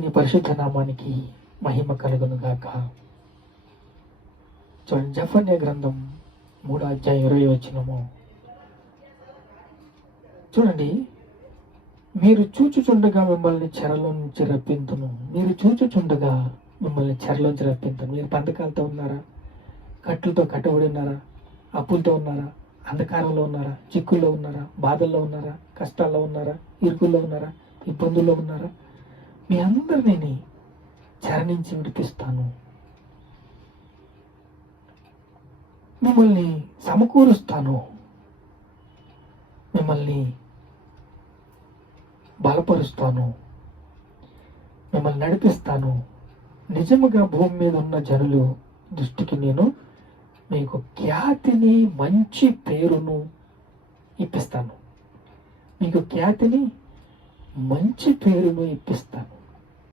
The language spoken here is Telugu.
నీ పరిశుద్ధ నామానికి మహిమ కలుగును గాక. చూడండి, జెఫన్యా గ్రంథం 3:20 చూడండి, మీరు చూచుచుండగా మిమ్మల్ని చెరలో నుంచి రప్పింతును. మీరు చూచుచుండగా మిమ్మల్ని చెరలోంచి రప్పింతును. మీరు బంధకాలతో ఉన్నారా? కట్లతో కట్టబడి ఉన్నారా? అప్పులతో ఉన్నారా? అంధకారంలో ఉన్నారా? చిక్కుల్లో ఉన్నారా? బాధల్లో ఉన్నారా? కష్టాల్లో ఉన్నారా? ఇరుకుల్లో ఉన్నారా? ఇబ్బందుల్లో ఉన్నారా? మీ అందరినీ చెర నుంచి విడిపిస్తాను. మిమ్మల్ని సమకూరుస్తాను. మిమ్మల్ని బలపరుస్తాను. మిమ్మల్ని నడిపిస్తాను. నిజముగా భూమి మీద ఉన్న జనులు దృష్టికి నేను మీకు ఖ్యాతిని, మంచి పేరును ఇప్పిస్తాను. మీకు ఖ్యాతిని, మంచి పేరును ఇప్పిస్తాను.